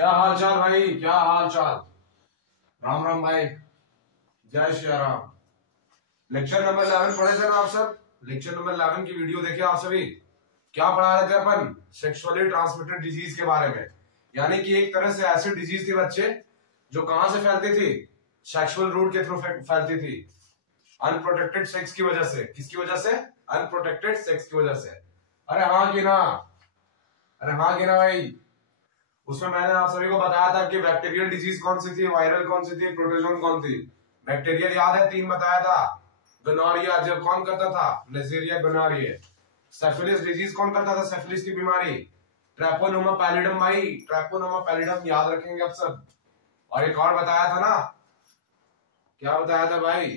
क्या हाल चाल भाई, क्या हाल चाल। राम राम भाई, जय श्री राम। लेक्चर नंबर 11 पढ़े थे ना आप सब? लेक्चर नंबर 11 की वीडियो देखे आप सभी? क्या पढ़ा रहे थे अपन? सेक्सुअली ट्रांसमिटेड डिजीज के बारे में। यानी कि एक तरह से ऐसी डिजीज थी बच्चे जो कहां से फैलती थी? सेक्सुअल रूट के थ्रू फैलती थी, अनप्रोटेक्टेड सेक्स की वजह से। किसकी वजह से? अनप्रोटेक्टेड सेक्स की वजह से। अरे हाँ कि ना? अरे हाँ कि ना भाई? उसमें मैंने आप सभी को बताया था कि बैक्टीरियल डिजीज कौन सी थी, वायरल कौन सी थी, प्रोटोजोन कौन थी। बैक्टीरियल याद है, 3 बताया था। गोनोरिया जब कौन करता था? नेजेरिया गोनोरिया। सिफिलिस डिजीज कौन करता था? सिफिलिस की बीमारी ट्रैपोनोमा पैलिडम। भाई ट्रैपोनोमा पैलिडम याद रखेंगे आप सब। और एक और बताया था ना, क्या बताया था भाई?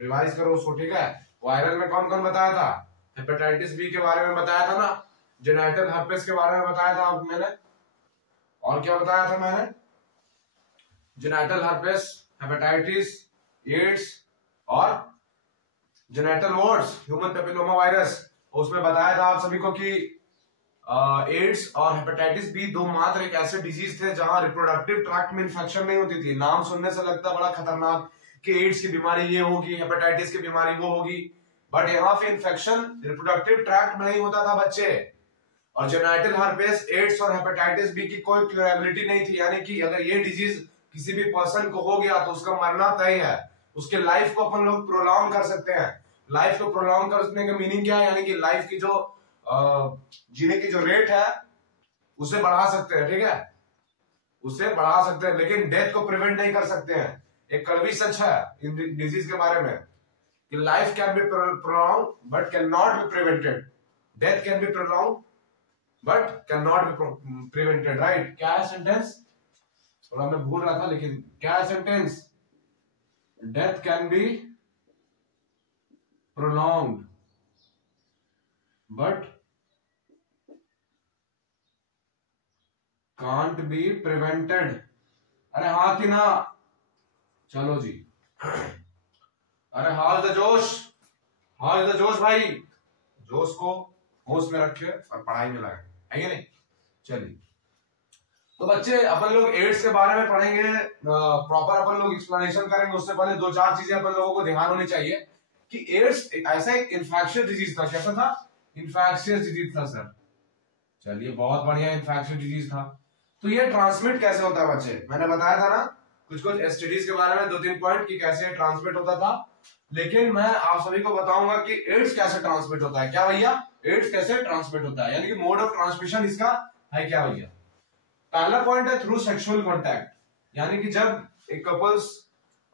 रिवाइज करो उसको, ठीक है। वायरल में कौन कौन बताया था? हेपेटाइटिस बी के बारे में बताया था ना, जेनाइटल हर्पेस के बारे में बताया था मैंने। और क्या बताया था मैंने? जेनाइटल हर्पेस, हेपेटाइटिस, एड्स और genital wards, human papilloma virus. उसमें बताया था आप सभी को कि एड्स और हेपेटाइटिस बी दो मात्र एक ऐसे डिजीज थे जहां रिप्रोडक्टिव ट्रैक्ट में इंफेक्शन नहीं होती थी। नाम सुनने से लगता बड़ा खतरनाक कि एड्स की बीमारी ये होगी, हेपेटाइटिस की बीमारी वो होगी, बट यहाँ पे इंफेक्शन रिप्रोडक्टिव ट्रैक्ट में नहीं होता था बच्चे। और जेनाइटल हर्पेस, एड्स और हेपेटाइटिस बी की कोई क्यूरेबिलिटी नहीं थी। यानी कि अगर ये डिजीज किसी भी पर्सन को हो गया तो उसका मरना तय है। उसके लाइफ को अपन लोग प्रोलॉन्ग कर सकते हैं। लाइफ को प्रोलॉन्ग करने का मीनिंग क्या है? यानी कि लाइफ की जो जीने की जो रेट है उसे बढ़ा सकते हैं, ठीक है, उसे बढ़ा सकते हैं, लेकिन डेथ को प्रिवेंट नहीं कर सकते हैं। एक कड़वी सच है इन डिजीज के बारे में कि life can be prolong but can not be prevented. Death can be prolong but can not be prevented. Right? क्या है सेंटेंस? थोड़ा मैं भूल रहा था, लेकिन क्या है sentence? Death can be prolonged but can't be prevented. अरे हाँ कि ना? चलो जी। अरे हाउ द जोश, हाउ द जोश भाई। जोश को होश में रखे और पढ़ाई में लगाए, है नहीं? चलिए, तो बच्चे अपन लोग एड्स के बारे में पढ़ेंगे, प्रॉपर अपन लोग एक्सप्लेनेशन करेंगे। उससे पहले 2-4 चीजें अपन लोगों को ध्यान होनी चाहिए कि एड्स ऐसा एक इन्फेक्शियस डिजीज था। कैसा था? इन्फेक्शियस डिजीज था सर। चलिए, बहुत बढ़िया, इन्फेक्शियस डिजीज था। तो ये ट्रांसमिट कैसे होता है बच्चे? मैंने बताया था ना कुछ कुछ एसटीडीज के बारे में, 2-3 पॉइंट कि कैसे ट्रांसमिट होता था। लेकिन मैं आप सभी को बताऊंगा कि एड्स कैसे ट्रांसमिट होता है। क्या भैया? एड्स कैसे ट्रांसमिट होता है, यानी कि मोड ऑफ ट्रांसमिशन इसका है क्या भैया? पहला पॉइंट है थ्रू सेक्सुअल कॉन्टैक्ट। यानी कि जब एक कपल्स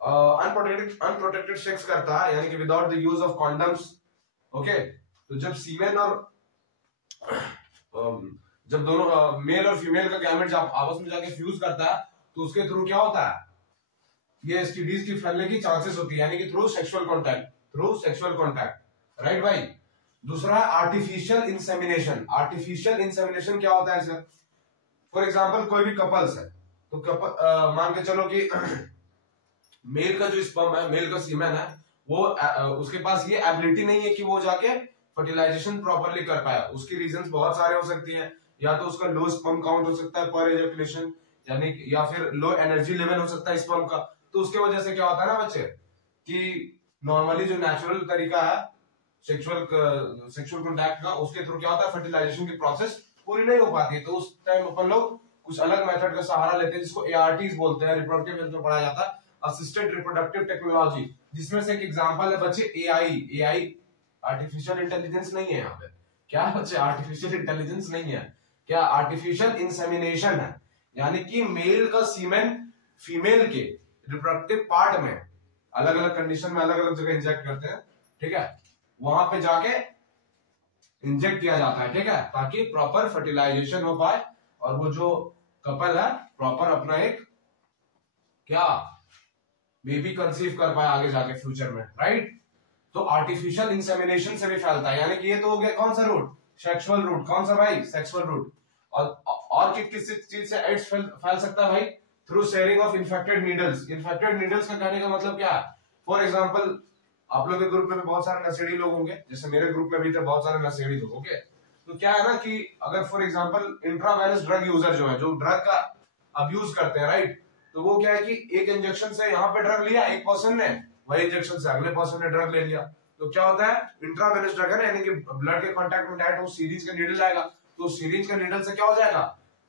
अनप्रोटेक्टेड सेक्स करता है, यानी कि without the use of condoms, okay, तो जब सीमेन और जब दोनों मेल और फीमेल का गैमेट जब आपस में जाके फ्यूज करता है तो उसके थ्रू क्या होता है? ये एसटीडीज की फैलने की चांसेस होती है, यानी कि through sexual contact, through sexual contact. Right भाई? दूसरा आर्टिफिशियल इंसेमिनेशन। आर्टिफिशियल इंसेमिनेशन क्या होता है सर? फॉर एग्जाम्पल कोई भी कपल्स है तो मान के चलो कि मेल का जो स्पर्म है, मेल का सीमेन है, वो उसके पास ये एबिलिटी नहीं है कि वो जाके फर्टिलाइजेशन प्रॉपरली कर पाए। उसकी रीजंस बहुत सारे हो सकती हैं। या तो उसका लो स्पर्म काउंट हो सकता है पर एजैकुलेशन, यानी या फिर लो एनर्जी लेवल हो सकता है स्पर्म का। तो उसके वजह से क्या होता है ना बच्चे कि नॉर्मली जो नेचुरल तरीका है सेक्सुअल कॉन्टैक्ट का, उसके थ्रू क्या होता है? फर्टिलाइजेशन की प्रोसेस पूरी नहीं हो पाती है। तो उस टाइम अपन लोग कुछ अलग मेथड का सहारा लेते हैं जिसको एआरटीज बोलते हैं, रिप्रोडक्टिव हेल्थ में पढ़ाया जाता है, असिस्टेड रिप्रोडक्टिव टेक्नोलॉजी। जिसमें से एक एग्जांपल है बच्चे एआई। एआई आर्टिफिशियल इंटेलिजेंस नहीं है यहाँ पे। क्या बच्चे? आर्टिफिशियल इंटेलिजेंस नहीं है। क्या? आर्टिफिशियल इंसेमिनेशन है। यानी कि मेल का सीमेन फीमेल के रिप्रोडक्टिव पार्ट में अलग अलग कंडीशन में अलग अलग जगह इंजेक्ट करते हैं, ठीक है, वहां पे जाके इंजेक्ट किया जाता है, ठीक है, ताकि प्रॉपर फर्टिलाइजेशन हो पाए और वो जो कपल है प्रॉपर अपना एक क्या बेबी कंसीव कर पाए आगे जाके फ्यूचर में। राइट? तो आर्टिफिशियल इंसेमिनेशन से भी फैलता है। यानी कि ये तो हो गया कौन सा रूट? Sexual root. कौन सा भाई? Sexual route. और किस चीज से एड्स फैल सकता है भाई? Through sharing of infected needles. Infected needles का कहने का मतलब क्या है? फॉर एग्जाम्पल आप लोग के ग्रुप में भी बहुत सारे नशेड़ी लोग होंगे, जैसे मेरे ग्रुप में भी थे बहुत सारे नशेड़ी लोग। ओके, तो क्या है ना कि अगर for example intravenous drug user जो है, जो ड्रग का अब्यूज करते हैं, राइट। तो वो क्या है कि एक इंजेक्शन से यहाँ पे ड्रग लिया एक पर्सन ने, वही इंजेक्शन से अगले पर्सन ने ड्रग ले लिया, तो क्या होता है इंट्रावेनस ड्रग है ना, यानी कि ब्लड के कांटेक्ट में डायरेक्ट वो सीरीज का नीडल आएगा, तो सीरीज का नीडल से क्या हो जाएगा,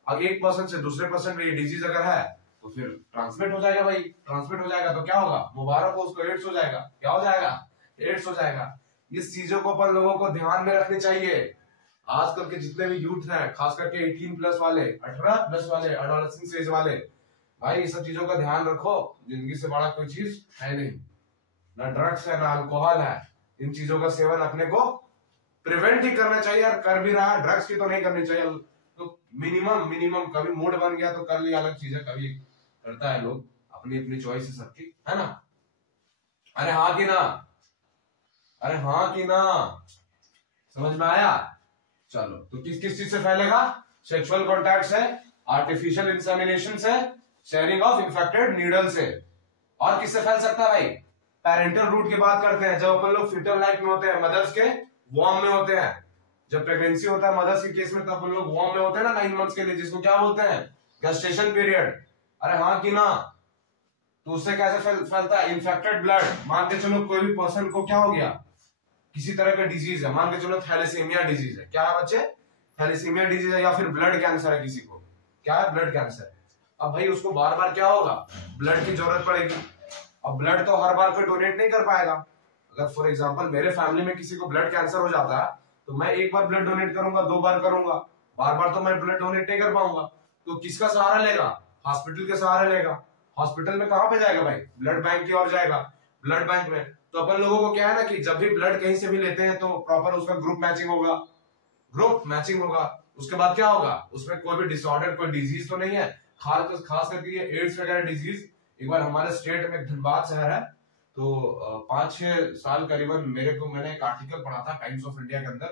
अब एक पर्सन से दूसरे पर्सन में ये डिजीज अगर है तो फिर ट्रांसमिट हो जाएगा भाई, ट्रांसमिट हो जाएगा तो क्या होगा, मुबारक हो उसको एड्स हो जाएगा, क्या हो जाएगा, एड्स हो जाएगा। इस चीजों को अपन लोगों को ध्यान में रखनी चाहिए। आजकल के जितने भी यूथ हैं, खास करके 18+ वाले, 18+ वाले, एडोलेसेंस एज वाले, भाई इस सब चीजों का ध्यान रखो। जिंदगी से बड़ा कोई चीज है नहीं, ना ड्रग्स है ना अल्कोहल है। इन चीजों का सेवन अपने को प्रिवेंट ही करना चाहिए, और कर भी रहा है, ड्रग्स की तो नहीं करनी चाहिए। तो मिनिमम कभी मूड बन गया तो कर लिया, अलग चीज है, कभी करता है लोग, अपनी अपनी चॉइस है सबकी, है ना। अरे हाँ कि ना, अरे हाँ कि ना, समझ में आया। चलो, तो किस किस चीज से फैलेगा, सेक्सुअल कॉन्टैक्ट से, आर्टिफिशियल इंसेमिनेशन से, शेयरिंग ऑफ इंफेक्टेड नीडल से, और किससे फैल सकता है भाई, पेरेंटल रूट की बात करते हैं। जब अपन लोग फीटल लाइफ में होते हैं, मदर्स के वॉर्म में होते हैं, जब प्रेगनेंसी होता है मदर्स के केस में, तो अपन लोग वॉर्म में होते हैं ना 9 मंथ्स के लिए, जिसको क्या बोलते हैं, गेस्टेशन पीरियड। अरे हाँ कि ना, तो उससे कैसे फैलता है, इन्फेक्टेड ब्लड। मान के चलो कोई भी पर्सन को क्या हो गया, किसी तरह का डिजीज है, मान के चलो थैलेसीमिया डिजीज है, क्या है बच्चे, थैलेसीमिया डिजीज है, या फिर ब्लड कैंसर है किसी को, क्या है, ब्लड कैंसर। अब भाई उसको बार बार क्या होगा, ब्लड की जरूरत पड़ेगी। अब ब्लड तो हर बार कोई डोनेट नहीं कर पाएगा। अगर फॉर एग्जांपल मेरे फैमिली में किसी को ब्लड कैंसर हो जाता है, तो मैं एक बार ब्लड डोनेट करूंगा, 2 बार करूंगा, बार बार तो मैं ब्लड डोनेट नहीं कर पाऊंगा। तो किसका सहारा लेगा, हॉस्पिटल के सहारा लेगा। हॉस्पिटल में कहां पे जाएगा भाई, ब्लड बैंक की ओर जाएगा, ब्लड बैंक में। तो अपन लोगों को क्या है ना कि जब भी ब्लड कहीं से भी लेते हैं तो प्रॉपर उसका ग्रुप मैचिंग होगा, ग्रुप मैचिंग होगा। उसके बाद क्या होगा, उसमें कोई भी डिसऑर्डर, कोई डिजीज तो नहीं है, खास करके ये एड्स वगैरह डिजीज। एक बार हमारे स्टेट में धनबाद शहर है, तो 5-6 साल करीबन मैंने एक आर्टिकल पढ़ा था टाइम्स ऑफ इंडिया के अंदर,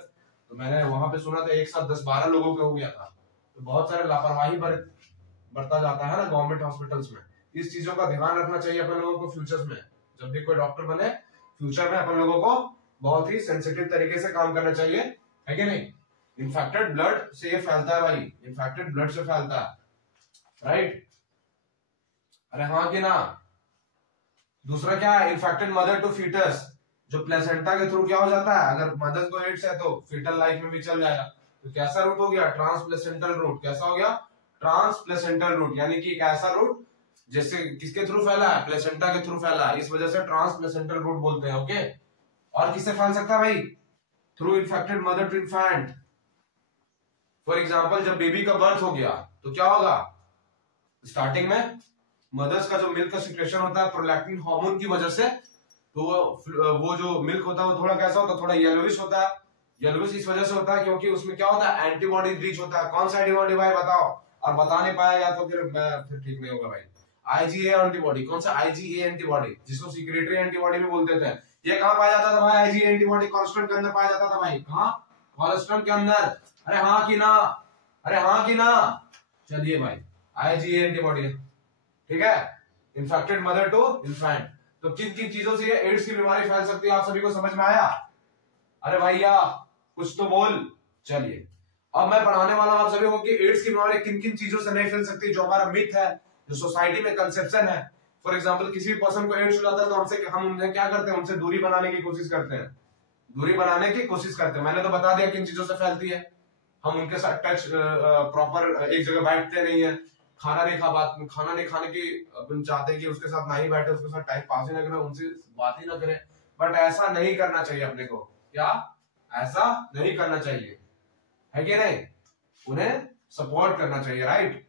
तो मैंने वहां पे सुना था एक साथ 10-12 लोगों को हो गया था। तो बहुत सारे लापरवाही बरता जाता है ना गवर्नमेंट हॉस्पिटल्स में। इस चीजों का ध्यान रखना चाहिए अपन लोगों को फ्यूचर में, जब भी कोई डॉक्टर बने फ्यूचर में अपन लोगों को बहुत ही सेंसिटिव तरीके से काम करना चाहिए, है कि नहीं। इन्फेक्टेड ब्लड से ये फैलता है भाई, इन्फेक्टेड ब्लड से फैलता है, राइट। अरे हाँ कि ना। दूसरा क्या है, इन्फेक्टेड मदर टू फीटस, जो प्लेसेंटा के थ्रू क्या हो जाता है, अगर मदर को एड्स है तो फीटल लाइफ में भी चल जाएगा। तो कैसा रूट हो गया, ट्रांसप्लेसेंटल रूट। कैसा हो गया, ट्रांसप्लेसेंटल रूट, यानी कि एक ऐसा रूट जैसे किसके थ्रू फैला है, प्लेसेंटा के थ्रू फैला है, इस वजह से ट्रांसप्लेसेंटल रूट बोलते हैं, ओके। और किससे फैल सकता है भाई, through infected mother to infant. For example जब बेबी का बर्थ हो गया तो क्या होगा, स्टार्टिंग में मदर्स का जो मिल्क का सिक्रेशन होता है प्रोलैक्टिन हार्मोन की वजह से, तो वो जो मिल्क होता है वो थोड़ा कैसा होता है, थोड़ा येलोविश होता है। येलोविश इस वजह से होता है क्योंकि उसमें क्या होता है, एंटीबॉडी ब्रीच होता है। कौन सा एंटीबॉडी भाई बताओ, और बता नहीं पाएगा तो फिर ठीक नहीं होगा भाई। आईजीए एंटीबॉडी, कौन सा आईजीए एंटीबॉडी, जिसको सीक्रेटरी एंटीबॉडी भी बोलते थे। ये कहाँ पाया जाता था भाई, आईजीए एंटीबॉडी कोलेस्ट्रॉल के अंदर पाया जाता था भाई, कहाँ, कोलेस्ट्रॉल के अंदर। अरे हाँ कि ना, अरे हाँ कि ना। चलिए भाई, आईजीए एंटीबॉडी, ठीक है, इन्फेक्टेड मदर टू इन्फेंट। तो किन किन चीजों से ये एड्स की बीमारी फैल सकती है, आप सभी को समझ में आया। अरे भैया कुछ तो बोल। चलिए अब मैं पढ़ाने वाला हूं आप सभी को कि एड्स की बीमारी किन किन चीजों से नहीं फैल सकती, जो हमारा मिथ है, जो सोसाइटी में कंसेप्शन है। फॉर एग्जाम्पल किसी भी पर्सन को एड्स हो जाता है तो हम उनसे क्या करते हैं, उनसे दूरी बनाने की कोशिश करते हैं, दूरी बनाने की कोशिश करते हैं। मैंने तो बता दिया किन चीजों से फैलती है। हम उनके साथ टच प्रॉपर एक जगह बैठते नहीं है, खाना नहीं खाने की अपन चाहते कि उसके साथ ना ही बैठे, उसके साथ टाइम पास ही ना करें, उनसे बात ही ना करें। बट ऐसा नहीं करना चाहिए अपने को, क्या ऐसा नहीं करना चाहिए, है कि नहीं। उन्हें सपोर्ट करना चाहिए, राइट।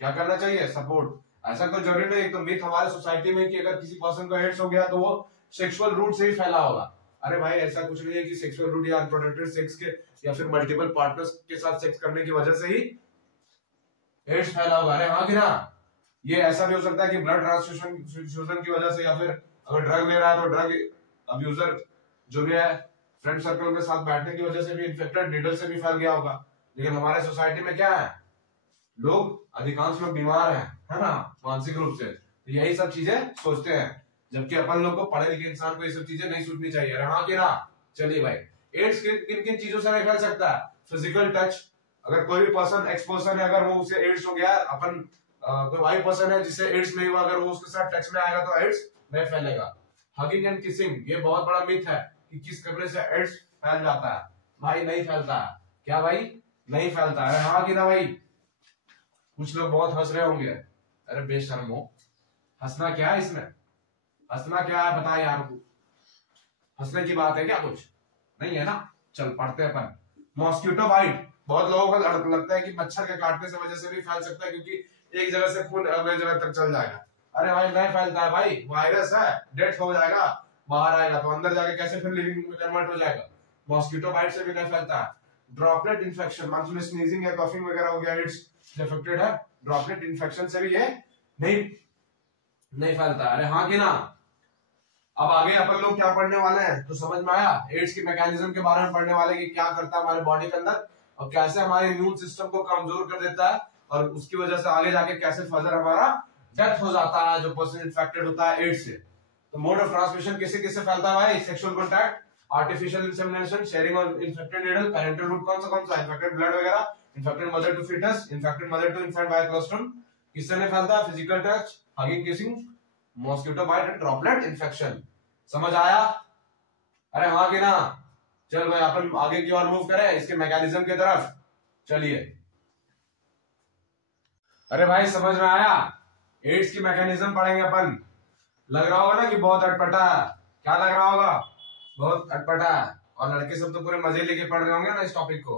क्या करना चाहिए, सपोर्ट। ऐसा कोई जरूरी नहीं, तो मिथ हमारे सोसाइटी में कि अगर किसी पर्सन को एड्स हो गया तो वो सेक्सुअल रूट से ही फैला होगा। अरे भाई ऐसा कुछ नहीं है कि सेक्सुअल रूट या अनप्रोटेक्टेड सेक्स के या फिर मल्टीपल पार्टनर्स के साथ सेक्स करने की वजह से ही एड्स फैला होगा। अरे हाँ कि ना। ये ऐसा भी हो सकता है कि ब्लड ट्रांसफ्यूजन की वजह से, या फिर अगर ड्रग ले रहा है तो ड्रग अब्यूजर जो भी है फ्रेंड सर्कल के साथ बैठने की वजह से भी इन्फेक्टेड नीडल से भी फैल गया होगा। लेकिन हमारे सोसाइटी में क्या है, लोग अधिकांश लोग बीमार हैं, है ना, मानसिक रूप से। तो यही सब चीजें सोचते हैं, जबकि अपन लोग को पढ़े लिखे इंसान को ये सब चीजें नहीं सोचनी चाहिए। अरे हाँ कि ना। चलिए भाई, एड्स किन किन चीजों से नहीं फैल सकता है, फिजिकल टच। अगर कोई भी पर्सन एक्सपोजर है, अगर वो उसे एड्स हो गया, अपन कोई वाइट पर्सन है जिससे एड्स नहीं हुआ, अगर वो उसके साथ टच में आएगा तो एड्स नहीं फैलेगा। हगिंग एंड किसिंग, ये बहुत बड़ा मिथ है कि किस करने से एड्स फैल जाता है। भाई नहीं फैलता है। क्या भाई? नहीं फैलता है। हाँ कि ना भाई? कुछ लोग बहुत हंस रहे होंगे, अरे बेशर्मो, हंसना क्या है इसमें? हंसना क्या है बता यार तू, हंसने की बात है क्या? कुछ नहीं है ना। चल पढ़ते हैं अपन। मॉस्किटो बाइट, बहुत लोगों को लगता है कि मच्छर के काटने से वजह से भी फैल सकता है, क्योंकि एक जगह से खून अगले जगह तक चल जाएगा। अरे भाई नहीं फैलता है भाई, वायरस है, डेथ हो जाएगा, बाहर आएगा तो अंदर जाके कैसे फिर लिविंग में कन्वर्ट हो जाएगा। मॉस्किटो बाइट से भी नहीं फैलता है। ड्रॉपलेट इन्फेक्शन, मान लो स्नीजिंग या कॉफिंग वगैरह हो गया, एड्स अफेक्टेड है, ड्रॉपलेट इन्फेक्शन से भी ये नहीं फैलता। अरे हाँ कि ना? अब आगे अपन लोग क्या पढ़ने वाले हैं तो समझ में आया। एड्स के मैकेनिज्म के बारे में पढ़ने वाले कि क्या करता है हमारे बॉडी के अंदर और कैसे हमारे इम्यून सिस्टम को कमजोर कर देता है, और उसकी वजह से आगे जाके कैसे फर्दर हमारा डेथ हो जाता है जो पर्सन इन्फेक्टेड होता है एड्स से। तो मोड ऑफ ट्रांसमिशन किससे किससे फैलता है भाई? Sexual contact, artificial insemination, sharing of infected needle, parental route, कौन सा इन्फेक्टेड ब्लड वगैरह, infected mother to foetus, infected mother to infant by colostrum. किससे नहीं फैलता? Physical touch, hugging, kissing, mosquito bite and droplet infection. समझ आया? अरे हाँ कि ना? चल भाई अपन आगे की ओर मूव करें इसके मैकेनिज्म की तरफ। चलिए, अरे भाई समझ में आया? एड्स की मैकेनिज्म पढ़ेंगे अपन। लग रहा होगा ना कि बहुत अटपटा है। क्या लग रहा होगा? बहुत अटपटा है। और लड़के सब तो पूरे मजे लेके पढ़ रहे होंगे ना इस टॉपिक को।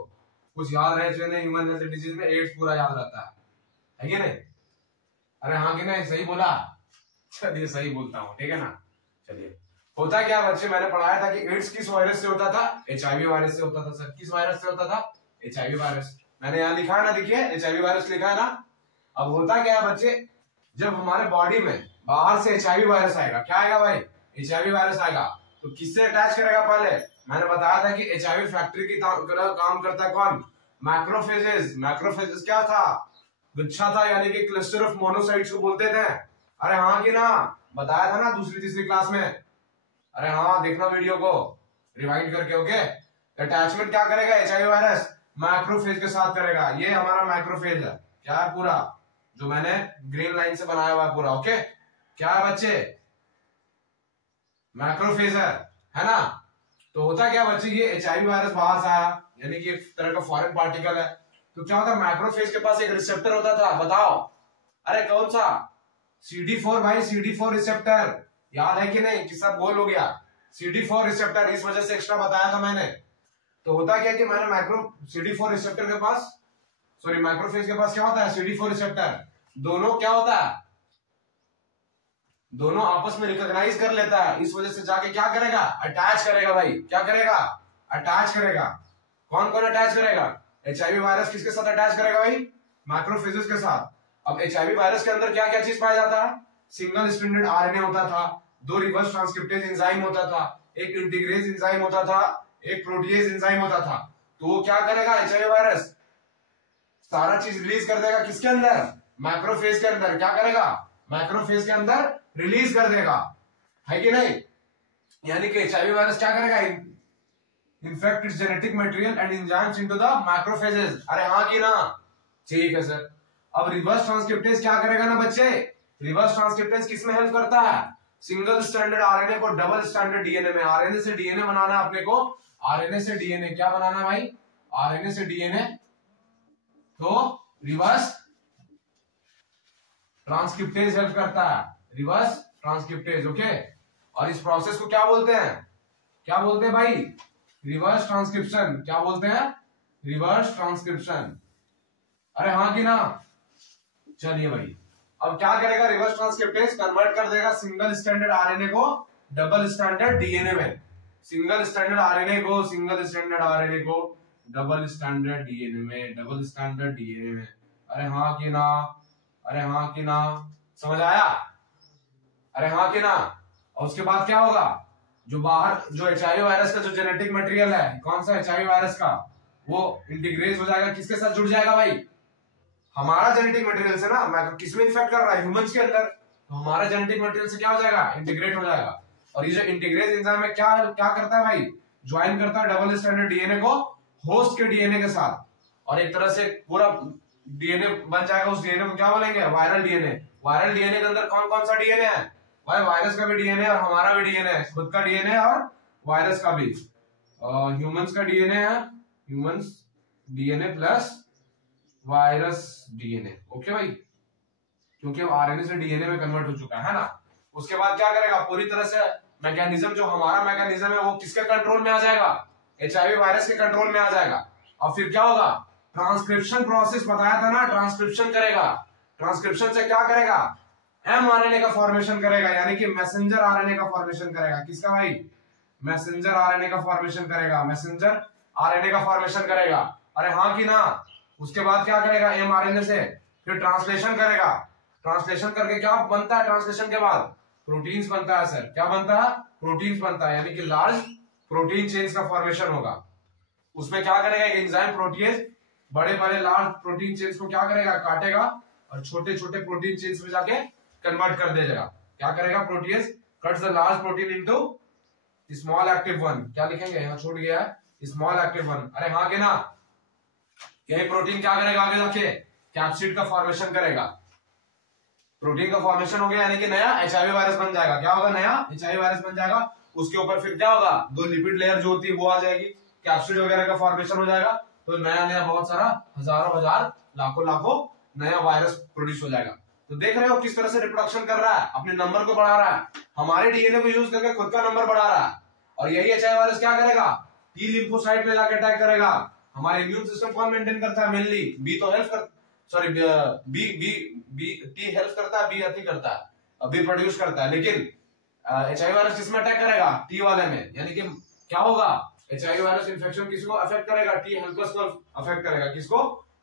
कुछ याद रहे चाहिए ह्यूमन हेल्थ डिजीज में एड्स पूरा याद रहता है कि नहीं? अरे हाँ कि नहीं? सही बोला? चलिए सही बोलता हूँ, ठीक है ना। चलिए, होता क्या बच्चे, मैंने पढ़ाया था कि एड्स किस वायरस से होता था? HIV वायरस से होता था सर। किस वायरस से होता था? HIV virus. मैंने यहाँ लिखा है ना, देखिए HIV वायरस लिखा है ना। अब होता क्या है बच्चे, जब हमारे बॉडी में बाहर से HIV वायरस आएगा, क्या आएगा भाई? HIV वायरस आएगा, तो किससे अटैच करेगा? पहले मैंने बताया था कि HIV फैक्ट्री की काम करता है कौन? मैक्रोफेजेस। मैक्रोफेजेस क्या था? गुच्छा था, यानी कि क्लस्टर ऑफ मोनोसाइट्स को बोलते थे। अरे हाँ कि ना? बताया था ना दूसरी तीसरी क्लास में। अरे हाँ, देखना वीडियो को रिवाइंड करके। ओके, अटैचमेंट क्या करेगा HIV वायरस? मैक्रोफेज के साथ करेगा। ये हमारा मैक्रोफेज है। क्या है? पूरा जो मैंने ग्रीन लाइन से बनाया हुआ है पूरा। ओके, क्या है बच्चे? मैक्रोफेज है ना। तो होता क्या बच्चे, ये HIV वायरस बाहर से आया, यानी कि एक तरह का फॉरेन पार्टिकल है। तो क्या होता है, मैक्रोफेज के पास एक रिसेप्टर होता था। बताओ, अरे कौन सा? CD4 भाई, CD4 रिसेप्टर। याद है कि नहीं? कि सब गोल हो गया? CD4 रिसेप्टर, इस वजह से एक्स्ट्रा बताया था मैंने। तो होता क्या कि मैंने CD4 रिसेप्टर के पास, सॉरी मैक्रोफेज के पास क्या होता है? CD4 receptor. दोनों क्या होता है? दोनों आपस में रिकॉग्नाइज कर लेता है। इस वजह से जाके क्या करेगा? अटैच करेगा भाई। क्या करेगा? अटैच करेगा। कौन कौन अटैच करेगा? HIV वायरस किसके साथ अटैच करेगा भाई? मैक्रोफेजेस के साथ। अब HIV वायरस के अंदर क्या क्या चीज पाया जाता है? सिंगल स्ट्रैंडेड RNA होता था, 2 रिवर्स ट्रांसक्रिप्टेज एंजाइम होता था, एक इंटीग्रेज एंजाइम होता था, एक प्रोटीएज एंजाइम होता था। तो वो क्या करेगा? HIV वायरस सारा चीज रिलीज कर देगा। किसके अंदर? मैक्रोफेज के अंदर। क्या करेगा? मैक्रोफेज के अंदर रिलीज कर देगा, है कि नहीं? यानी कि HIV वायरस क्या करेगा? Infect it's genetic material and enzymes into the macrophages. अरे हाँ कि ना? ठीक है सर। अब रिवर्स ट्रांसक्रिप्टेज क्या करेगा ना बच्चे? रिवर्स ट्रांसक्रिप्टेज किस में हेल्प करता है? सिंगल स्टैंडर्ड RNA को डबल स्टैंडर्ड DNA में। RNA से DNA बनाना अपने को। RNA से DNA क्या बनाना भाई? RNA से DNA, तो रिवर्स ट्रांसक्रिप्टेज हेल्प करता है। Reverse transcriptase. ओके, और इस प्रोसेस को क्या बोलते हैं? क्या बोलते हैं भाई? Reverse transcription. क्या बोलते हैं? Reverse transcription. अरे हाँ कि ना? चलिए भाई, अब क्या करेगा? रिवर्स ट्रांसक्रिप्टेज कन्वर्ट कर देगा सिंगल स्टैंडर्ड RNA को डबल स्टैंडर्ड DNA में। सिंगल स्टैंडर्ड RNA को डबल स्टैंडर्ड DNA में, डबल स्टैंडर्ड DNA में। अरे हाँ कि ना? अरे हाँ कि ना? समझ आया? अरे हाँ कि ना? और उसके बाद क्या होगा? जो बाहर जो HIV वायरस का जो जेनेटिक मटेरियल है, कौन सा? HIV वायरस का, वो इंटीग्रेट हो जाएगा। किसके साथ जुड़ जाएगा भाई? हमारा जेनेटिक मटेरियल से ना। मैं किसमें इन्फेक्ट कर रहा है? ह्यूमंस के अंदर। तो हमारा जेनेटिक मटेरियल से क्या हो जाएगा? इंटीग्रेट हो जाएगा। और ये जो इंटीग्रेज एंजाइम है क्या करता है भाई? ज्वाइन करता है डबल स्टैंडर्ड DNA को होस्ट के DNA के साथ, और एक तरह से पूरा डीएनए बन जाएगा, उस डीएनए को क्या बोलेंगे? Viral DNA. वायरल डीएनए के अंदर कौन कौन सा डीएनए है भाई? वायरस का भी डीएनए और हमारा भी डीएनए है, खुद का डीएनए और वायरस का भी। ह्यूमंस का डीएनए है, humans DNA plus virus DNA. Okay भाई, क्योंकि अब आरएनए से डीएनए में कन्वर्ट हो चुका है ना। उसके बाद क्या करेगा? पूरी तरह से मैकेनिज्म, जो हमारा मैकेनिज्म है, वो किसके कंट्रोल में आ जाएगा? एचआईवी वायरस के कंट्रोल में आ जाएगा। और फिर क्या होगा? ट्रांसक्रिप्शन प्रोसेस बताया था ना, ट्रांसक्रिप्शन करेगा। ट्रांसक्रिप्शन से क्या करेगा? एमआरएनए का फॉर्मेशन करेगा, यानी कि मैसेंजर आरएनए का फॉर्मेशन करेगा। किसका भाई? मैसेंजर आरएनए का फॉर्मेशन करेगा, मैसेंजर आरएनए का फॉर्मेशन करेगा। अरे हाँ कि ना? उसके बाद क्या करेगा? एमआरएनए से फिर ट्रांसलेशन करेगा। ट्रांसलेशन करके क्या बनता है? ट्रांसलेशन के बाद प्रोटीन्स बनता है सर। क्या बनता है? प्रोटीन्स बनता है, यानी कि लार्ज प्रोटीन चेन्स का फॉर्मेशन होगा। उसमें क्या करेगा? एक एंजाइम प्रोटीएज बड़े बड़े लार्ज प्रोटीन चेन्स को क्या करेगा? काटेगा और छोटे छोटे प्रोटीन चेन्स में जाके कन्वर्ट कर देगा। क्या करेगा? Protease cuts the large protein into small active one. क्या लिखेंगे? यहाँ छूट गया है, स्मॉल एक्टिव वन। अरे हाँ कि ना? यही प्रोटीन क्या करेगा? आगे जाके कैप्सिड का फॉर्मेशन करेगा। प्रोटीन का फॉर्मेशन हो गया, यानी कि नया एचआईवी वायरस बन जाएगा। क्या होगा? नया एचआईवी वायरस बन जाएगा। उसके ऊपर फिर क्या होगा? दो लिपिड लेयर जो होती है वो आ जाएगी, कैप्सिड वगैरह का फॉर्मेशन हो जाएगा। तो नया नया बहुत सारा हजारों हजार लाखों लाखों नया वायरस प्रोड्यूस हो जाएगा। तो देख रहे हो किस तरह से रिप्रोडक्शन कर रहा है, अपने नंबर को बढ़ा रहा है, हमारे डीएनए को यूज करके खुद का नंबर बढ़ा रहा है। और यही एचआईवी वायरस क्या करेगा? टी लिम्फोसाइट में जाके अटैक करेगा। हमारे इम्यून सिस्टम कौन मेंटेन करता है? मेनली बी तो हेल्प कर, sorry B B B T help करता है, बी अति करता है, बी प्रोड्यूस करता है। लेकिन एचआईवी वायरस किसमें अटैक करेगा? टी वाले में। यानी कि क्या होगा? एचआईवी वायरस इन्फेक्शन किसको अफेक्ट करेगा? टी हेल्पर्स को अफेक्ट करेगा। किसको?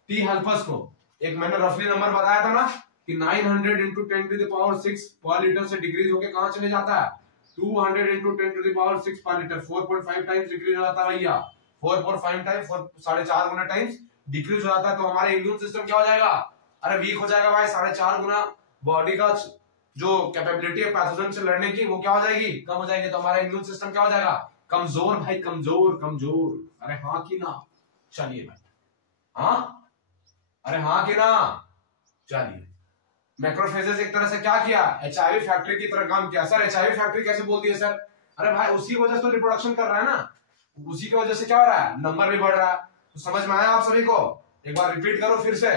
टी हेल्पर्स को। एक मैंने रफली नंबर बताया था ना कि 900 इंटू 10 टू द पावर 6 पर लीटर से डिक्रीज होके कहां चले जाता है? 200 इंटू 10 टू द पावर 6 पर लीटर, 4.5 टाइम्स डिक्रीज हो जाता है भैया। 4.5 टाइम्स, 4.5 गुना टाइम्स डिक्रीज हो जाता है। तो हमारा इम्यून सिस्टम क्या हो जाएगा? अरे वीक हो जाएगा भाई। 4.5 गुना बॉडी का जो कैपेबिलिटी है पैथोजन से लड़ने की, वो क्या हो जाएगी? कम हो जाएगी। तो हमारा इम्यून सिस्टम क्या हो जाएगा? कमजोर भाई, कमजोर कमजोर। अरे हाँ कि ना? चलिए भाई, हाँ, अरे हाँ कि ना? चलिए, मैक्रोफेजेस एक तरह से क्या किया? एचआईवी फैक्ट्री की तरह काम किया। सर एचआईवी फैक्ट्री कैसे बोल दिए सर? अरे भाई उसी की वजह से तो रिप्रोडक्शन कर रहा है ना, उसी की वजह से क्या हो रहा है? नंबर भी बढ़ रहा है। तो समझ में आया आप सभी को? एक बार रिपीट करो फिर से।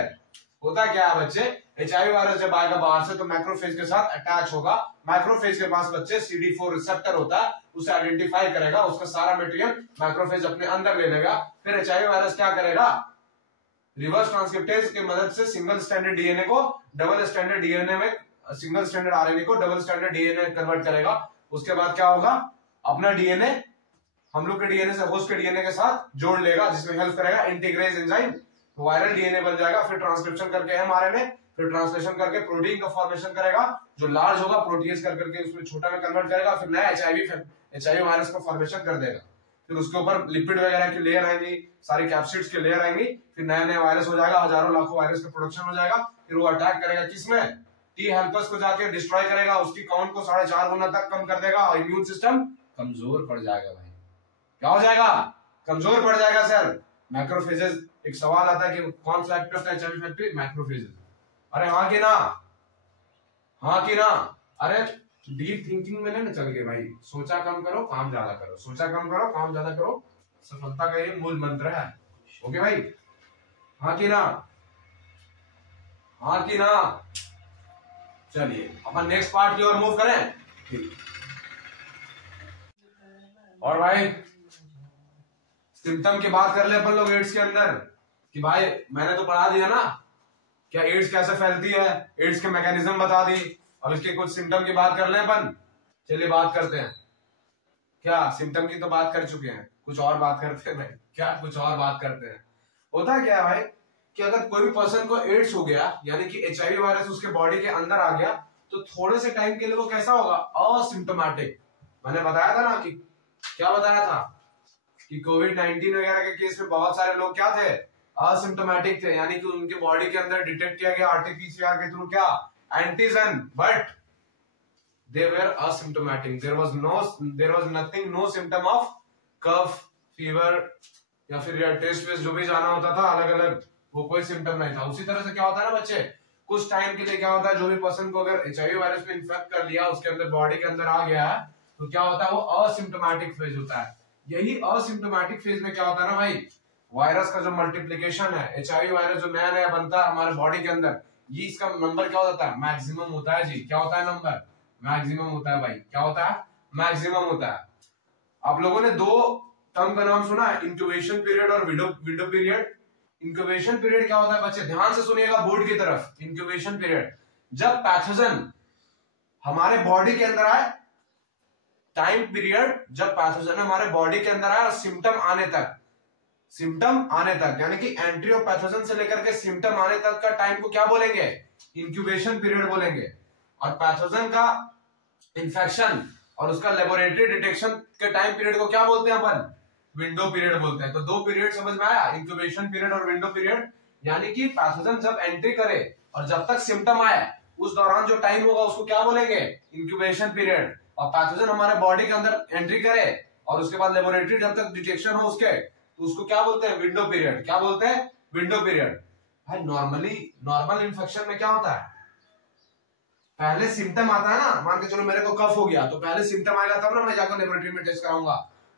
होता क्या है बच्चे? एचआईवी वायरस जब आएगा बाहर से तो मैक्रोफेज के साथ अटैच होगा। मैक्रोफेज के पास बच्चे CD4 रिसेप्टर होता है, उसे आइडेंटिफाई करेगा, उसका सारा मटेरियल मैक्रोफेज अपने अंदर ले लेगा। फिर एचआईवी वायरस क्या करेगा? रिवर्स ट्रांसक्रिप्टेज की मदद से सिंगल स्टैंडर्ड डीएनए को डबल स्टैंडर्ड डीएनए में, सिंगल स्टैंडर्ड आरएनए को डबल स्टैंडर्ड डीएनए कन्वर्ट करेगा। उसके बाद क्या होगा? अपना डीएनए हम लोग के डीएनए से होस्ट के डीएनए के साथ जोड़ लेगा, जिसमें हेल्प करेगा इंटीग्रेज एंजाइम। वायरल डीएनए बन जाएगा। फिर ट्रांसक्रिप्शन करके एमआरएनए, फिर ट्रांसलेशन करके प्रोटीन का फॉर्मेशन करेगा, जो लार्ज होगा प्रोटीज कर करके उसमें छोटा में कन्वर्ट करेगा। फिर नया एचआईवी वायरस का फॉर्मेशन कर देगा। फिर उसके ऊपर लिपिड वगैरह की लेयर आएंगी, सारी कैप्सिड्स की लेयर आएंगी। फिर नया नया वायरस हो जाएगा, हजारों लाखों वायरस का प्रोडक्शन हो जाएगा। फिर वो अटैक करेगा किसमें? टी हेल्पर्स को जाके डिस्ट्रॉय करेगा, उसकी काउंट को 4.5 गुना तक कम कर देगा और इम्यून सिस्टम कमजोर पड़ जाएगा भाई। क्या हो जाएगा? कमजोर पड़ जाएगा सर। मैक्रोफेजेस, एक सवाल आता है कि कौन सा एक्ट करता है एचआईवी फैक्ट्री? मैक्रोफेजेस। अरे हाँ कि ना? हाँ कि ना? अरे डीप थिंकिंग में नहीं चल गए भाई। सोचा कम करो, काम ज्यादा करो। सोचा कम करो, काम ज्यादा करो, सफलता का ये मूल मंत्र है। ओके भाई, हाँ कि ना? हाँ कि ना? चलिए अपन नेक्स्ट पार्ट की ओर मूव करें। ठीक। और भाई सिम्टम की बात कर ले अपन लोग एड्स के अंदर कि भाई मैंने तो पढ़ा दिया ना क्या एड्स कैसे फैलती है, एड्स के मैकेनिज्म बता दी। अब इसके कुछ सिम्टम की बात कर ले अपन। चलिए बात करते हैं। क्या सिम्टम की तो बात कर चुके हैं, कुछ और बात करते हैं भाई। क्या कुछ और बात करते हैं? होता क्या है भाई कि अगर कोई भी पर्सन को एड्स हो गया, यानी कि एचआईवी वायरस उसके बॉडी के अंदर आ गया, तो थोड़े से टाइम के लिए वो कैसा होगा? असिम्टोमेटिक। मैंने बताया था ना कि क्या बताया था कि कोविड-19 वगैरह के केस में बहुत सारे लोग क्या थे? असिम्टोमेटिक थे, यानी कि उनके बॉडी के अंदर डिटेक्ट किया गया आरटीपीसीआर के थ्रू क्या? Antigen, but they were asymptomatic. There was nothing, no symptom of cough, fever या फिर टेस्ट वेस्ट जो भी जाना होता था अलग अलग वो कोई सिम्टम नहीं था। उसी तरह से क्या होता है ना बच्चे, कुछ टाइम के लिए क्या होता है, जो भी पर्सन को अगर HIV वायरस में इन्फेक्ट कर लिया, उसके अंदर बॉडी के अंदर आ गया है, तो क्या होता है, वो असिम्टोमेटिक फेज होता है। यही असिम्टोमेटिक फेज में क्या होता है ना भाई, वायरस का जो मल्टीप्लीकेशन है, HIV वायरस जो नया नया बनता है हमारे बॉडी के अंदर, ये इसका नंबर क्या होता है, मैक्सिमम होता है जी। क्या होता है नंबर, मैक्सिमम होता है भाई। क्या होता है, मैक्सिमम होता है। आप लोगों ने दो टर्म का नाम सुना है, इंक्यूबेशन पीरियड और विंडो पीरियड। इंक्यूबेशन पीरियड क्या होता है बच्चे, ध्यान से सुनिएगा बोर्ड की तरफ। इंक्यूबेशन पीरियड, जब पैथोजन हमारे बॉडी के अंदर आए, टाइम पीरियड जब पैथोजन हमारे बॉडी के अंदर आए और सिम्टम आने तक, यानी कि एंट्री ऑफ पैथोजन से लेकर के सिम्टम आने तक का टाइम को क्या बोलेंगे, इंक्यूबेशन पीरियड बोलेंगे। और पैथोजन का इन्फेक्शन और उसका लेबोरेटरी डिटेक्शन के टाइम पीरियड को क्या बोलते हैं अपन, विंडो पीरियड बोलते हैं। तो दो पीरियड समझ में आया, इंक्यूबेशन पीरियड और विंडो पीरियड। यानी कि पैथोजन जब एंट्री करे और जब तक सिम्टम आए, उस दौरान जो टाइम होगा उसको क्या बोलेंगे, इंक्यूबेशन पीरियड। और पैथोजन हमारे बॉडी के अंदर एंट्री करे और उसके बाद लेबोरेटरी जब तक डिटेक्शन हो उसके, तो उसको क्या बोलते हैं, विंडो पीरियड। क्या बोलते हैं, विंडो पीरियड। भाई नॉर्मल इन्फेक्शन में क्या होता है, पहले सिम्टम आता है ना, मान के चलो मेरे को कफ हो गया, तो पहले सिम्टम आएगा तब ना मैं जाकर लेबोरेटरी में टेस्ट कराऊंगा।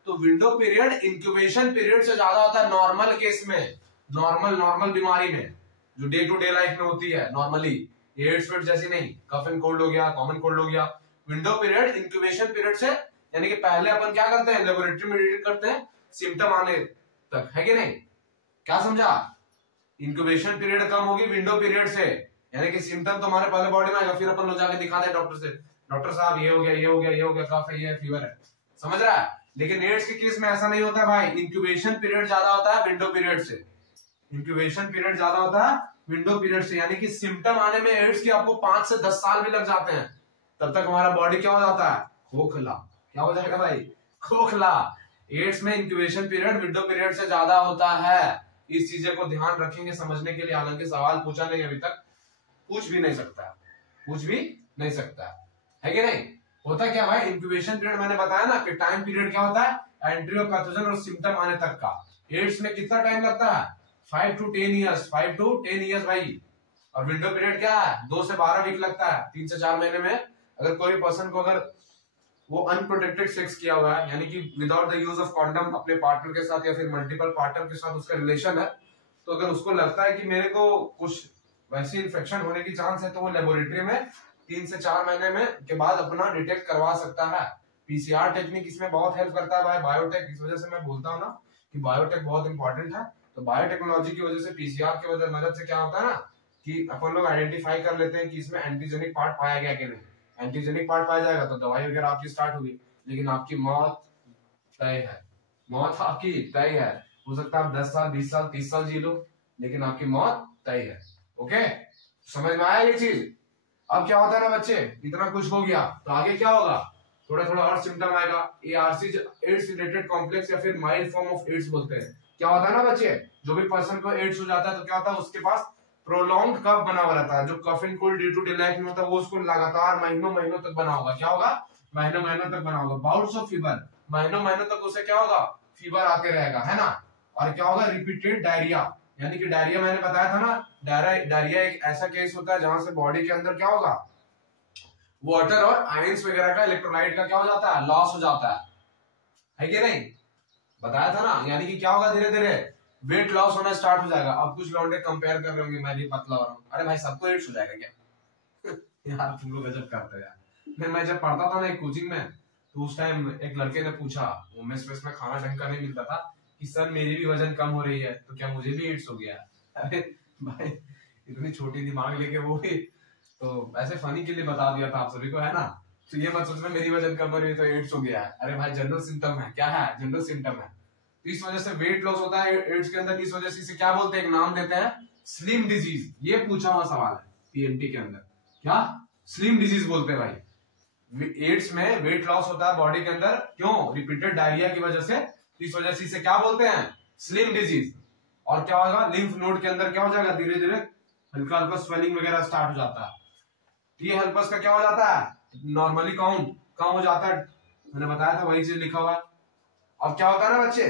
तो विंडो पीरियड इंक्यूबेशन पीरियड से ज्यादा होता है नॉर्मल केस में, नॉर्मल बीमारी में जो डे टू डे लाइफ में होती है नॉर्मली, एड्स फिट जैसी नहीं, कफ एंड कोल्ड हो गया, कॉमन कोल्ड हो गया। विंडो पीरियड इंक्यूबेशन पीरियड से, यानी कि पहले अपन क्या करते हैं, लेबोरेटरी में डिटेक्ट करते हैं सिम्टम आने तक, है कि नहीं। क्या समझा, इंक्यूबेशन पीरियड कम होगी विंडो पीरियड से, यानी कि सिम्टम तो हमारे पहले बॉडी में आएगा, फिर अपन लोग जाके दिखाते हैं डॉक्टर से, डॉक्टर साहब ये हो गया, ये हो गया, ये हो गया, कफ है, ये फीवर है, समझ रहा है। लेकिन एड्स के केस में ऐसा नहीं होता भाई, इंक्यूबेशन पीरियड ज्यादा होता है विंडो पीरियड से, इंक्यूबेशन पीरियड ज्यादा होता है विंडो पीरियड से। यानी कि सिम्टम आने में एड्स के आपको 5 से 10 साल भी लग जाते हैं, तब तक हमारा बॉडी क्या हो जाता है, खोखला। क्या हो जाएगा भाई, खोखला। एड्स में इंक्यूबेशन पीरियड विंडो पीरियड से ज्यादा होता है। इस चीजें को ध्यान रखेंगे समझने के लिए। हालांकि सवाल पूछा नहीं अभी तक, पूछ भी नहीं सकता, है कि नहीं। होता क्या भाई, इंक्यूबेशन पीरियड मैंने बताया ना कि टाइम पीरियड क्या होता है, एंट्री ऑफ पैथोजन और सिम्टम आने तक का। एड्स में कितना टाइम लगता है, 5 to 10 ईयर्स भाई। और विंडो पीरियड क्या है, 2 से 12 वीक लगता है, 3 से 4 महीने में। अगर कोई पर्सन को अगर वो अनप्रोटेक्टेड सेक्स किया हुआ है, यानी कि without the use of condom अपने पार्टनर के साथ या फिर मल्टीपल पार्टनर के साथ उसका रिलेशन है, तो अगर उसको लगता है कि मेरे को कुछ वैसी इन्फेक्शन होने की चांस है, तो वो लेबोरेटरी में 3 से 4 महीने में के बाद अपना डिटेक्ट करवा सकता है। पीसीआर टेक्निक इसमें बहुत हेल्प करता है भाई, बायोटेक। इस वजह से मैं बोलता हूँ ना कि बायोटेक बहुत इंपॉर्टेंट है। तो बायोटेक्नोलॉजी की वजह से, पीसीआर की मदद से क्या होता है ना कि अपन लोग आइडेंटिफाई कर लेते हैं कि इसमें एंटीजेनिक पार्ट पाया गया कि नहीं। एंटीजेनिक पार्ट पाया जाएगा तो दवाई वगैरह आपकी स्टार्ट होगी, लेकिन आपकी मौत तय है। मौत आपकी तय है। हो सकता है आप 10 साल 20 साल 30 साल जी लो, लेकिन आपकी मौत तय है। ओके, समझ में आया ये चीज। अब क्या होता है ना बच्चे, इतना कुछ हो गया तो आगे क्या होगा, थोड़ा थोड़ा और सिम्टम आएगा। ARC एड्स रिलेटेड कॉम्प्लेक्स या फिर माइल्ड फॉर्म ऑफ एड्स बोलते हैं। क्या होता है ना बच्चे, जो भी पर्सन को एड्स हो जाता है तो क्या होता है, उसके पास प्रोलॉन्ग्ड कफ बना हुआ रहता है। जो cough and cold day to day life में होता है वो उसको लगातार महीनों तक बना होगा। क्या होगा, महीनों तक बना होगा। बाउट्स ऑफ फीवर, महीनों तक उसे क्या होगा, फीवर आते रहेगा, है ना। और क्या होगा, रिपीटेड डायरिया, यानी कि डायरिया मैंने बताया था ना, डायरिया एक ऐसा केस होता है जहां से बॉडी के अंदर क्या होगा, वाटर और आयंस वगैरह का, इलेक्ट्रोलाइट का क्या हो जाता है, लॉस हो जाता है कि नहीं, बताया था ना। यानी कि क्या होगा, धीरे धीरे वेट लॉस होना स्टार्ट हो जाएगा। अब कुछ लौंडे कंपेयर कर रहे होंगे, मैं भी पतला हो रहा हूँ, अरे भाई सबको एड्स हो जाएगा क्या यार तुम लोग गजब करते हो यार। मैं जब पढ़ता था ना एक कोचिंग में, तो उस टाइम एक लड़के ने पूछा, वो मेस में खाना ढंग का नहीं मिलता था, कि सर मेरी भी वजन कम हो रही है तो क्या मुझे भी एड्स हो गया। अरे भाई इतनी छोटी दिमाग लेके वो भी तो ऐसे फनी के लिए बता दिया था आप सभी को, है ना। तो ये मत सोचना मेरी वजन कम हो रही है तो एड्स हो गया है। अरे भाई जनरल सिम्टम है, क्या है, जनरल सिम्टम है। इस वजह से वेट लॉस होता है एड्स के अंदर। इस वजह से इसे क्या बोलते हैं, एक नाम देते हैं, स्लिम डिजीज। ये पूछा हुआ सवाल है पीएमटी के अंदर, क्या स्लिम डिजीज बोलते हैं भाई। एड्स में वेट लॉस होता है बॉडी के अंदर, क्यों, रिपीटेड डायरिया की वजह से। इस वजह से इसे क्या बोलते हैं, स्लिम डिजीज। और क्या होगा, लिम्फ नोड के अंदर क्या हो जाएगा, धीरे धीरे हल्का हल्का स्वेलिंग वगैरह स्टार्ट हो जाता है। ये हेल्पर्स का क्या हो जाता है, नॉर्मली काउंट कम हो जाता है, मैंने बताया था वही चीज लिखा हुआ है। अब क्या होता है ना बच्चे,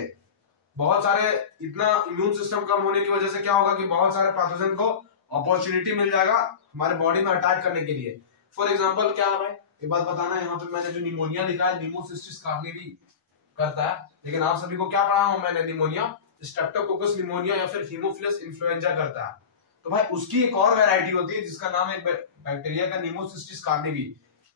बहुत सारे इतना इम्यून सिस्टम कम होने की वजह से क्या होगा कि बहुत सारे पैथोजन को अपॉर्चुनिटी मिल जाएगा हमारे बॉडी में अटैक करने के लिए। फॉर एग्जांपल क्या है भाई, एक बात बताना, यहाँ पे मैंने जो निमोनिया लिखा है निमोसिस्टिस कार्निवी करता है, लेकिन आप सभी को क्या पढ़ा हूं मैंने, निमोनिया स्ट्रेप्टोकोकस निमोनिया या फिर हीमोफिलस इन्फ्लुएंजा करता है। तो भाई उसकी एक और वैरायटी होती है जिसका नाम है बैक्टीरिया का निमोसिस्टिस कार्निवी।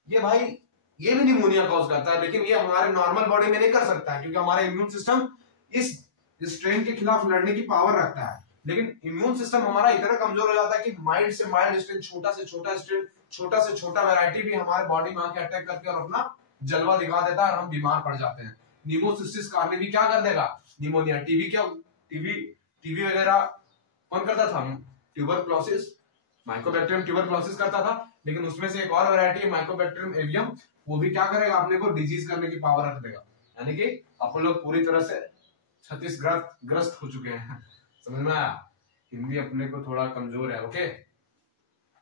ये भाई ये भी निमोनिया कॉज करता है, लेकिन ये हमारे नॉर्मल बॉडी में नहीं कर सकता है क्योंकि हमारा इम्यून सिस्टम इस स्ट्रेन के खिलाफ लड़ने की पावर रखता है। लेकिन इम्यून सिस्टम हमारा इतना कमजोर हो जाता है कि माइल्ड से माइल्ड स्ट्रेन, छोटा से छोटा स्ट्रेन, छोटा से छोटा वैरायटी भी हमारे बॉडी में आके अटैक करके और अपना जलवा दिखा देता है और हम बीमार पड़ जाते हैं। निमोसिस्टिस कार्निवी क्या कर देगा, निमोनिया, टीबी वगैरह कौन करता था, ट्यूबरक्लोसिस, माइकोबैक्टीरियम ट्यूबरक्लोसिस करता था, लेकिन उसमें से एक और वैरायटी है माइकोबैक्टीरियम एवियम, वो भी क्या करेगा, अपने को डिजीज करने की पावर रख देगा। यानी कि अपन लोग पूरी तरह से क्षतिग्रस्त हो चुके हैं। समझ में आया, हिंदी अपने को थोड़ा कमजोर है। ओके,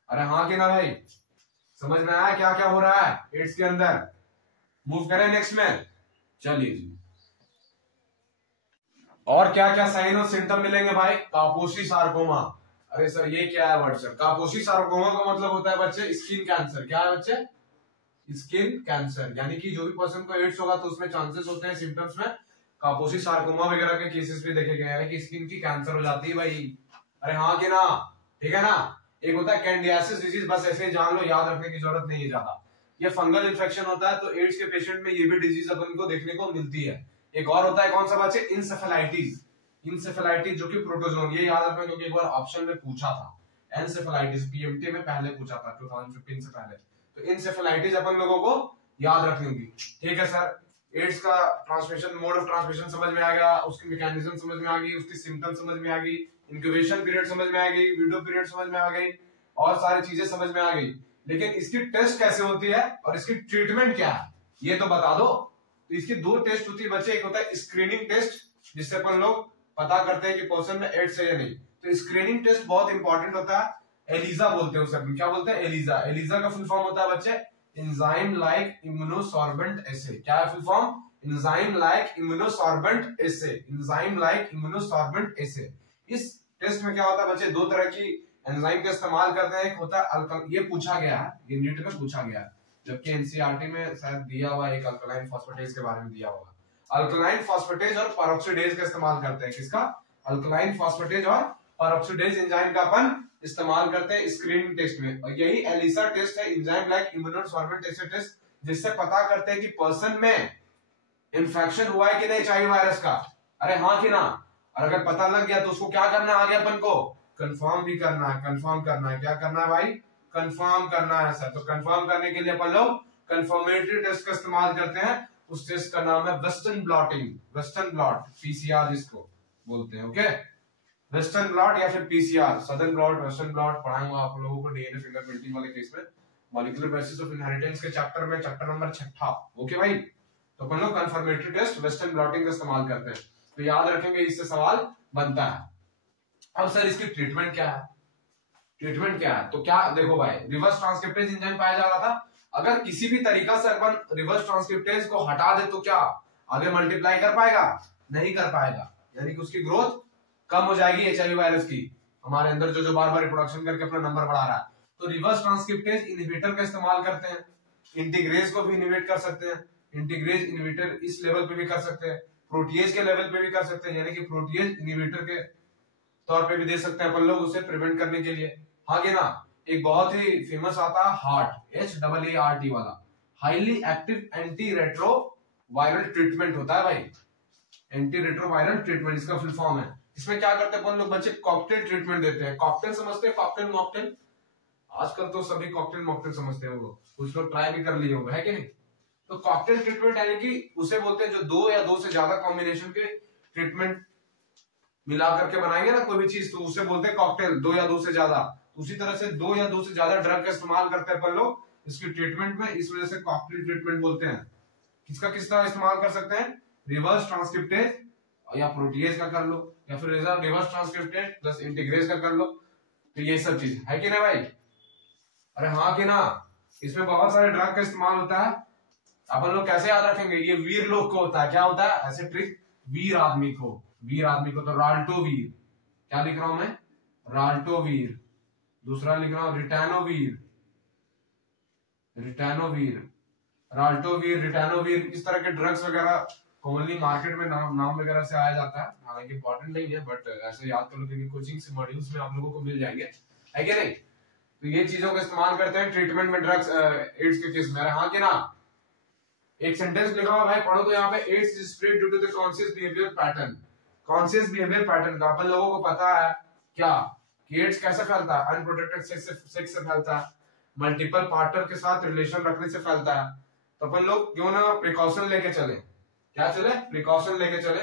अरे हाँ कि ना भाई, समझ में आया क्या क्या हो रहा है एड्स के अंदर। मूव करें नेक्स्ट में, चलिए जी। और क्या क्या साइन और सिम्टम मिलेंगे भाई, कापोसी सार्कोमा। अरे सर ये क्या है वर्ड सर, कापोसी सार्कोमा का मतलब होता है बच्चे स्किन कैंसर। क्या है बच्चे, स्किन कैंसर, यानी कि जो भी पर्सन को एड्स होगा तो उसमें चांसेस होते हैं सिम्टम्स में कापोसी सार्कोमा वगैरह के केसेस भी देखे गए, यानी कि स्किन की कैंसर हो जाती है भाई। अरे हाँ कि ना, ठीक है ना। एक होता है कैंडियासिस डिजीज, बस ऐसे ही जान लो, याद रखने की जरूरत नहीं है ज्यादा। ये फंगल इन्फेक्शन होता है, तो एड्स के पेशेंट में ये भी डिजीज अपन को देखने को मिलती है। एक और होता है कौन सा बच्चे, इंसेफेलाइटिस। इंसेफेलाइटिस जो कि प्रोटोजोन, ये याद रखना क्योंकि एक बार ऑप्शन में पूछा था। एनसेफेलाइटिस पीएमटी में पहले पूछा था 2015 से पहले। तो इंसेफेलाइटिस अपन लोगों को याद रखनी होगी। ठीक है सर, एड्स का ट्रांसमिशन, मोड ऑफ ट्रांसमिशन समझ में आ गया, उसकी मैकेनिज्म समझ में आ गई, उसकी सिम्टम समझ में आ गई, इंक्यूबेशन पीरियड समझ में आ गई, विडो पीरियड समझ में आ गई, और सारी चीजें समझ में आ गई। लेकिन इसकी टेस्ट कैसे होती है और इसकी ट्रीटमेंट क्या है ये तो बता दो। तो इसकी दो टेस्ट होती है बच्चे, एक होता है स्क्रीनिंग टेस्ट जिससे अपन लोग पता करते हैं कि पर्सन में एड्स है या नहीं। तो स्क्रीनिंग टेस्ट बहुत इंपॉर्टेंट होता है, एलिजा बोलते हैं उसे, क्या बोलते हैं, एलिजा। एलिजा का फुल फॉर्म होता है बच्चे एंजाइम लाइक इम्यूनोसॉर्बेंट एसे। क्या है full form, enzyme linked immunosorbent assay, enzyme linked immunosorbent assay. इस टेस्ट में क्या होता है बच्चे, दो तरह की एंजाइम का इस्तेमाल करते हैं। एक होता है ये पूछा गया है, ये नीट में पूछा गया है, जबकि एनसीईआरटी में शायद दिया हुआ एक अल्कलाइन फॉस्फेटेज के बारे में दिया होगा। अल्कलाइन फॉस्फेटेज और पेरोक्सिडेज का इस्तेमाल करते हैं। किसका, अल्कलाइन फॉस्फेटेज और पेरोक्सिडेज एंजाइम का अपन इस्तेमाल करते हैं स्क्रीनिंग टेस्ट में। और यही एलिसा टेस्ट है, एंजाइम लाइक इम्यूनोसॉर्बेंट एसे टेस्ट, जिससे पता करते हैं कि पर्सन में इन्फेक्शन हुआ है कि नहीं एचआईवी वायरस का। अरे हाँ कि ना। और अगर पता लग गया तो उसको क्या करना है आगे अपन को, कंफर्म भी करना है। कंफर्म करना है, क्या करना है भाई, कंफर्म करना है सर। तो कंफर्म करने के लिए अपन लोग कंफर्मेटरी टेस्ट का इस्तेमाल करते हैं। उस टेस्ट का नाम है western blotting, western blot, PCR जिसको बोलते हैं। ओके, वेस्टर्न ब्लॉट या फिर PCR, southern blot, western blot पढ़ाऊंगा आप लोगों को डीएनए फिंगरप्रिंटिंग वाले केस में, मॉलिक्यूलर बेसिस ऑफ इनहेरिटेंस के चैप्टर में, चैप्टर नंबर 6। ओके भाई, तो अपन लोग कंफर्मेटरी टेस्ट वेस्टर्न ब्लॉटिंग का इस्तेमाल करते हैं। तो याद रखेंगे, इससे सवाल बनता है। अब सर इसकी ट्रीटमेंट क्या है, ट्रीटमेंट क्या है, तो क्या देखो भाई, रिवर्स ट्रांसक्रिप्टेज एंजाइम पाया जा रहा था। अगर किसी भी तरीका से अपन रिवर्स ट्रांसक्रिप्टेज को हटा दे तो क्या आगे मल्टीप्लाई कर पाएगा, नहीं कर पाएगा, यानी कि उसकी ग्रोथ कम हो जाएगी एचआईवी वायरस की, हमारे अंदर जो बार बार रिप्रोडक्शन करके अपना नंबर बढ़ा रहा है। तो रिवर्स ट्रांसक्रिप्टेज इनहिबिटर का इस्तेमाल करते हैं। इंटीग्रेज को भी इनहिबिट कर सकते हैं, इंटीग्रेज इनहिबिटर इस लेवल पे भी कर सकते हैं, प्रोटीएज के लेवल पे भी कर सकते हैं, यानी कि प्रोटीएज इनहिबिटर के तौर पे भी दे सकते हैं अपन लोग उसे प्रिवेंट करने के लिए। हाँ कि ना। एक बहुत ही फेमस आता है हार्ट, HAART वाला, highly active anti retro viral treatment होता है भाई, एंटी रेट्रो वायरल ट्रीटमेंट इसका फुल फॉर्म है। इसमें क्या करते हैं अपन लोग बच्चे, कॉकटेल ट्रीटमेंट देते हैं। कॉकटेल समझते हैं, कॉकटेल मॉकटेल, आजकल तो सभी कॉकटेल मॉकटेल समझते हैं, वो कुछ लोग ट्राई भी कर लिए होंगे, है कि नहीं। तो कॉकटेल ट्रीटमेंट यानी कि उसे बोलते हैं जो 2 या 2 से ज्यादा कॉम्बिनेशन के ट्रीटमेंट मिला करके बनाएंगे ना कोई भी चीज, तो उसे बोलते हैं कॉकटेल, 2 या 2 से ज्यादा। उसी तरह से 2 या 2 से ज्यादा ड्रग का इस्तेमाल करते हैं अपन लोग इसकी ट्रीटमेंट में, इस वजह से कॉकटेल ट्रीटमेंट बोलते हैं। किसका किसका इस्तेमाल कर सकते हैं, रिवर्स ट्रांसक्रिप्टेज या प्रोटीएज का कर लो, या फिर रिवर्स ट्रांसक्रिप्टेज प्लस इंटीग्रेज का कर लो। तो ये सब चीज है कि ना भाई, अरे हाँ कि ना। इसमें बहुत सारे ड्रग का इस्तेमाल होता है। अपन लोग कैसे याद रखेंगे, ये वीर लोग को होता है, क्या होता है ऐसे ट्रिक, वीर आदमी को, वीर आदमी को, तो राल्टोवीर। क्या लिख रहा हूं मैं? राल्टोवीर। दूसरा लिख रहा हूं रिटैनोवीर, रिटैनोवीर, राल्टोवीर, रिटैनोवीर। इस तरह के ड्रग्स वगैरह कॉमनली मार्केट में नाम वगैरह से आया जाता है, हालांकि इंपॉर्टेंट नहीं है, बट ऐसे याद कर लो क्योंकि कोचिंग से मॉड्यूल्स में आप लोगों को मिल जाएंगे, है कि नहीं? तो ये चीजों का इस्तेमाल करते हैं ट्रीटमेंट में ड्रग्स एड्स के केस में। हाँ कि ना? एक सेंटेंस लिखा हुआ भाई, पढ़ो तो यहाँ पे, AIDS is spread due to the conscious behaviour pattern. Conscious behaviour pattern का अपन लोगों को पता है क्या कि एड्स कैसे फैलता है? अनप्रोटेक्टेड सेक्स से फैलता है, मल्टीपल पार्टनर के साथ रिलेशन रखने से फैलता है। तो अपन लोग क्यों ना प्रिकॉशन लेके चले, क्या चले? प्रिकॉशन लेके चले,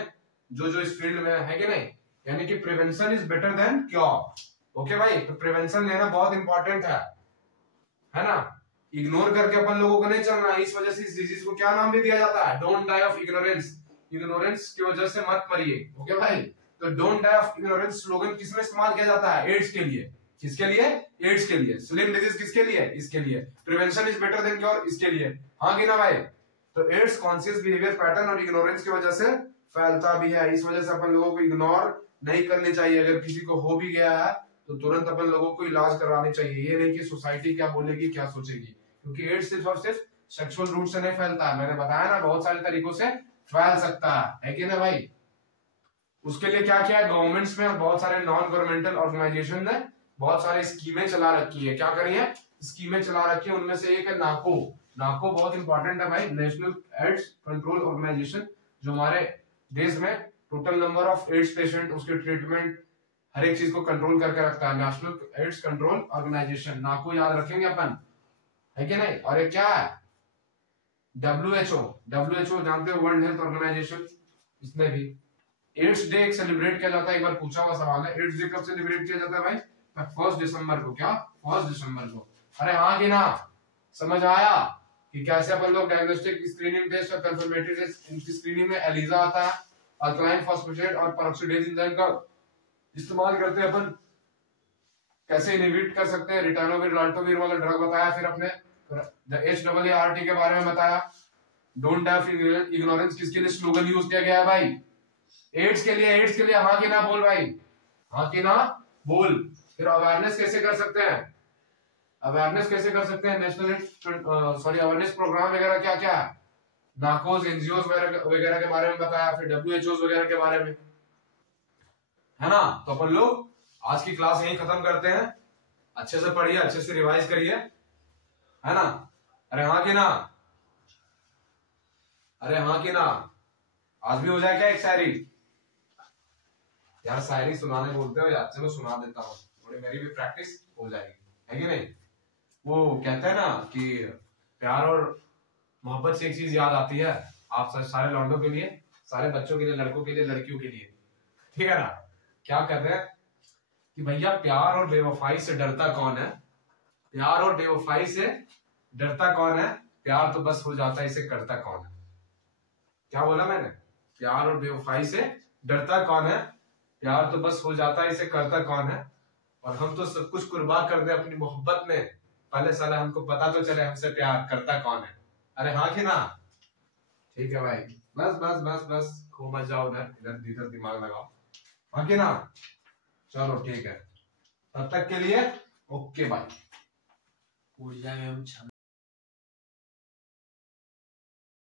जो इस फील्ड में है कि नहीं? यानी कि prevention is better than cure. Okay भाई, तो प्रिवेंशन लेना बहुत इंपॉर्टेंट है ना? इग्नोर करके अपन लोगों को नहीं चलना। इस वजह से इस डिजीज को क्या नाम भी दिया जाता है? Don't die of ignorance. Ignorance की वजह से मत मरिए। ओके भाई, तो don't die of ignorance slogan किसमें इस्तेमाल किया जाता है? एड्स के लिए। किसके लिए? एड्स के लिए। स्लिम डिजीज किसके लिए? इसके लिए। Prevention is better than cure, इसके लिए। हाँ कि ना भाई? तो एड्स कॉन्शियस बिहेवियर पैटर्न और इग्नोरेंस की वजह से फैलता भी है। इस वजह से अपन लोगों को इग्नोर नहीं करनी चाहिए। अगर किसी को हो भी गया है तो तुरंत अपन लोगों को इलाज करानी चाहिए। ये नहीं कि सोसाइटी क्या बोलेगी, क्या सोचेगी, क्योंकि एड्स सिर्फ और सिर्फ सेक्सुअल रूट से नहीं फैलता है। मैंने बताया ना, बहुत सारे तरीकों से फैल सकता है कि ना भाई? उसके लिए क्या क्या है? गवर्नमेंट्स में और बहुत सारे नॉन गवर्नमेंटल ऑर्गेनाइजेशन ने बहुत सारी स्कीमें चला रखी है। क्या करी है? स्कीमें चला रखी है। उनमें से एक है नाको। नाको बहुत इंपॉर्टेंट है भाई, नेशनल एड्स कंट्रोल ऑर्गेनाइजेशन, जो हमारे देश में total number of ads patient, उसके ट्रीटमेंट, हर एक चीज को कंट्रोल करके रखता है। नेशनल एड्स कंट्रोल ऑर्गेनाइजेशन, नाको याद रखेंगे अपन, है कि नहीं? और एक क्या है? WHO। WHO जानते हो? World health organisation. इसमें भी एड्स डे एक सेलिब्रेट किया जाता है। एक बार पूछा हुआ सवाल है, एड्स डे कब सेलिब्रेट किया जाता है भाई? 1 दिसंबर को। क्या? 1 दिसंबर को। अरे हाँ कि ना? समझ आया कि कैसे अपन लोग डायग्नोस्टिक स्क्रीनिंग टेस्ट और कंफर्मेटरी टेस्ट, इनकी स्क्रीनिंग में एलिजा आता है, अल्कलाइन फॉस्फेट और पेरोक्सीडेज एंजाइम का इस्तेमाल करते हैं अपन। कैसे इनहिबिट कर सकते हैं? रिटैनोवीर, राल्टोवीर वाला ड्रग बताया, फिर अपने HAART के बारे में बताया। डोंट डाई ऑफ इग्नोरेंस किसके लिए स्लोगन यूज किया गया है भाई? एड्स के लिए। एड्स के लिए। हाँ कि ना बोल भाई? हाँ कि ना बोल। फिर अवेयरनेस कैसे कर सकते हैं? अवेयरनेस कैसे कर सकते हैं? नेशनल अवेयरनेस प्रोग्राम वगैरह क्या क्या है? नाकोस, एनजीओस वगैरह के बारे में बताया, फिर WHOs वगैरह के बारे में, है ना? तो अपन लोग आज की क्लास यहीं खत्म करते हैं। अच्छे से पढ़िए, अच्छे से रिवाइज करिए, है ना? अरे हाँ कि ना? अरे हाँ कि ना? आज भी हो जाए क्या एक शायरी? यार शायरी सुनाने बोलते हो यार, चलो सुना देता हूँ, थोड़ी मेरी भी प्रैक्टिस हो जाएगी, है कि नहीं? वो कहते हैं ना कि प्यार और मोहब्बत से एक चीज याद आती है, आप सारे लौंडों के लिए, सारे बच्चों के लिए, लड़कों के लिए, लड़कियों के लिए, ठीक है ना? क्या कहते हैं कि भैया प्यार और बेवफाई से डरता कौन है? प्यार और बेवफाई से डरता कौन है? प्यार तो बस हो जाता है, इसे करता कौन है? क्या बोला मैंने? प्यार और बेवफाई से डरता कौन है? प्यार तो बस हो जाता है, इसे करता कौन है? और हम तो सब कुछ कुर्बान कर दे अपनी मोहब्बत में, पहले साला हमको पता तो चले हमसे प्यार करता कौन है। अरे हाँ कि ना? ठीक है भाई, बस बस बस बस, खो मत जाओ उधर इधर इधर दिमाग लगाओ, हाँ कि ना? चलो ठीक है, तब तक के लिए ओके बाय।